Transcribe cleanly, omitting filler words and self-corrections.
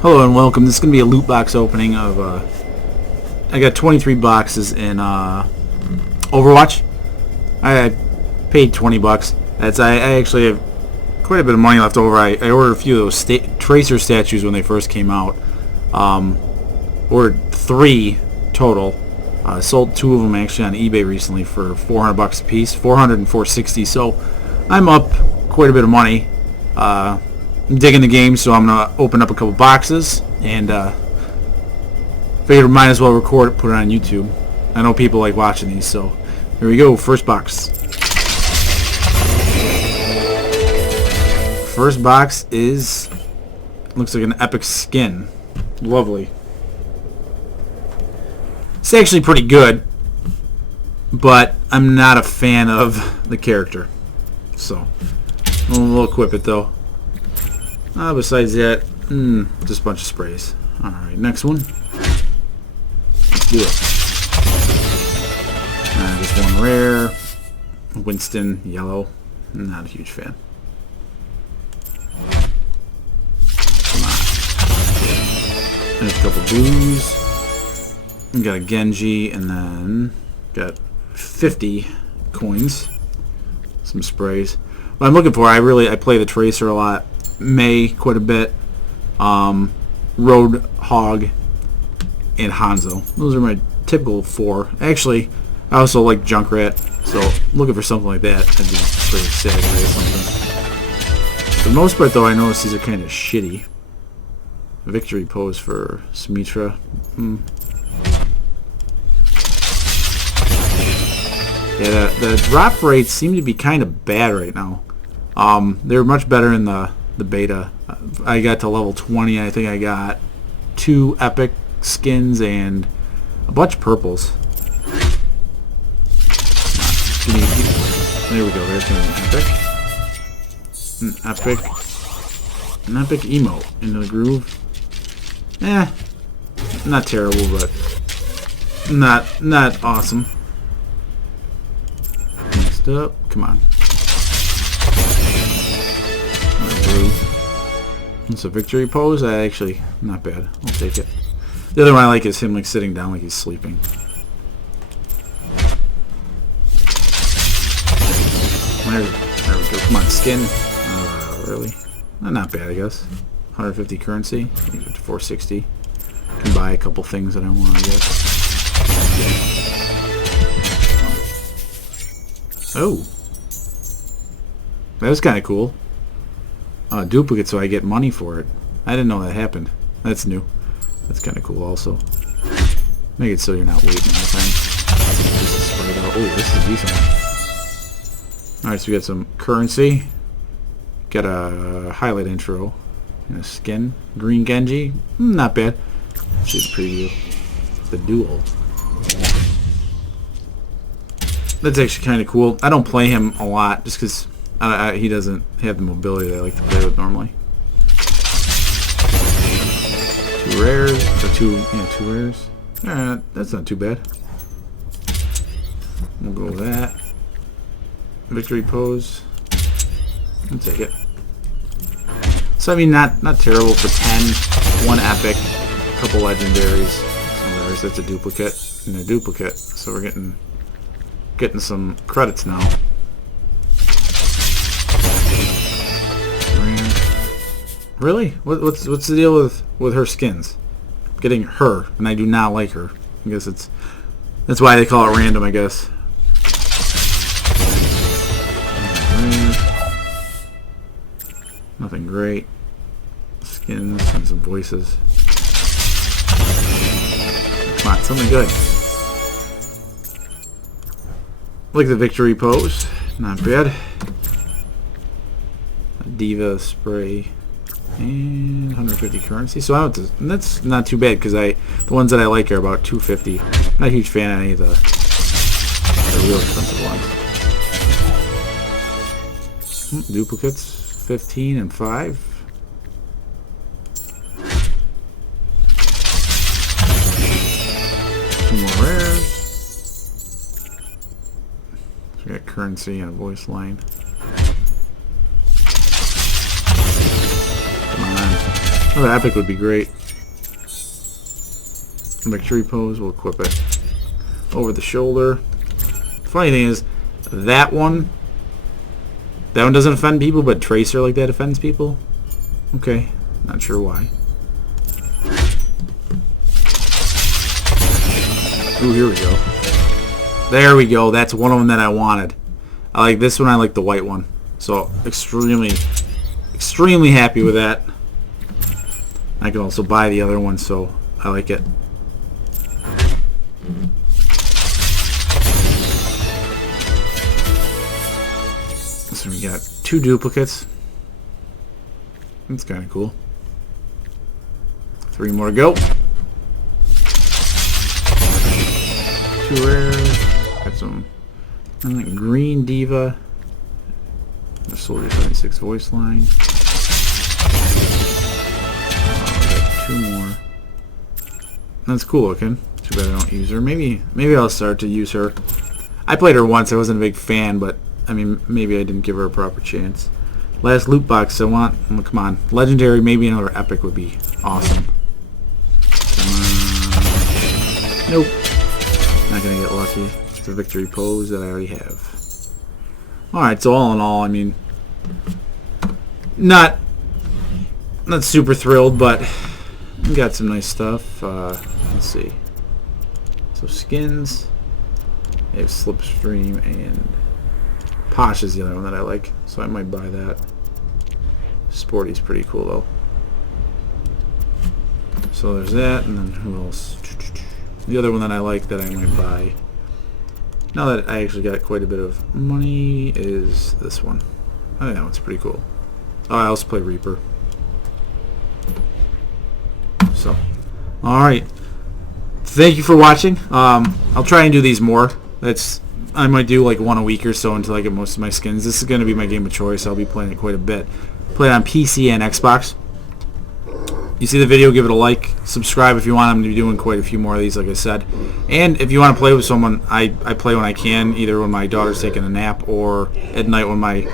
Hello and welcome. This is going to be a loot box opening of, I got 23 boxes in Overwatch. I paid 20 bucks. I actually have quite a bit of money left over. I ordered a few of those Tracer statues when they first came out. Ordered 3 total. Sold 2 of them actually on eBay recently for 400 bucks a piece. 400 and 460. So I'm up quite a bit of money. I'm digging the game, so I'm going to open up a couple boxes, and figured I might as well record it, put it on YouTube. I know people like watching these, so here we go. First box. First box is, looks like an epic skin. Lovely. It's actually pretty good, but I'm not a fan of the character. So, we'll equip it though. Besides that, just a bunch of sprays. Alright, next one. Let's do it. Just one rare. Winston, yellow. Not a huge fan. Come on. There's a couple blues. We got a Genji, and then got 50 coins. Some sprays. What I'm looking for, I play the Tracer a lot. May quite a bit, Roadhog, and Hanzo. Those are my typical 4. Actually, I also like Junkrat, so looking for something like that. I'd be pretty excited or something. For the most part, though, I notice these are kind of shitty. Victory pose for Smitra. Yeah, the drop rates seem to be kind of bad right now. They're much better in the beta. I got to level 20. I think I got 2 epic skins and a bunch of purples. There we go. There's an epic. An epic emote into the groove. Not terrible, but not awesome. Next up, come on. It's a victory pose. Actually, not bad. I'll take it. The other one I like is him like sitting down like he's sleeping. There we go. Come on, skin. Really? Not bad, I guess. 150 currency. 460. Can buy a couple things that I want, I guess. Oh. That was kind of cool. Duplicate, so I get money for it. I didn't know that happened. That's new. That's kind of cool also. Make it so you're not waiting all the time. Just spray it out. Oh, this is decent. Alright, so we got some currency. Got a highlight intro. And a skin. Green Genji. Not bad. See the preview. The duel. That's actually kind of cool. I don't play him a lot just because he doesn't have the mobility that I like to play with normally. 2 rares, or 2 rares. That's not too bad. We'll go with that. Victory pose. I'll take it. So I mean, not terrible for 10. 1 epic, a couple legendaries, some rares. That's a duplicate and a duplicate. So we're getting some credits now. Really? What's the deal with her skins? Getting her, and I do not like her. I guess that's why they call it random, I guess. Nothing great. Skins and some voices. Come on, something good. Like the victory pose. Not bad. A diva spray. And 150 currency, so that's not too bad because the ones that I like are about 250. Not a huge fan of any of the real expensive ones. Duplicates, 15 and 5. Two more rares. So we got currency and a voice line. Another epic would be great. Victory pose, we'll equip it. Over the shoulder. Funny thing is, that one doesn't offend people, but Tracer like that offends people. Okay, not sure why. Ooh, here we go. There we go. That's one of them that I wanted. I like this one. I like the white one. So extremely happy with that. I can also buy the other one, so I like it. So we got 2 duplicates. That's kind of cool. 3 more to go. 2 rares. Got some green diva. The Soldier 76 voice line. 2 more. That's cool looking. Too bad I don't use her. Maybe I'll start to use her. I played her once. I wasn't a big fan, but I mean, maybe I didn't give her a proper chance. Last loot box I want. Oh, come on. Legendary, maybe another epic would be awesome. Nope. Not going to get lucky. It's a victory pose that I already have. Alright, so all in all, I mean, not super thrilled, but we got some nice stuff. Let's see. So skins. I have Slipstream and Posh is the other one that I like, so I might buy that. Sporty's pretty cool though. So there's that, and then who else? The other one that I like that I might buy, now that I actually got quite a bit of money, is this one. I think that one's pretty cool. Oh, I also play Reaper. So, alright. Thank you for watching. I'll try and do these more. I might do like 1 a week or so until I get most of my skins. This is going to be my game of choice. I'll be playing it quite a bit. Play it on PC and Xbox. You see the video, give it a like. Subscribe if you want. I'm going to be doing quite a few more of these, like I said. And if you want to play with someone, I play when I can, either when my daughter's taking a nap or at night when my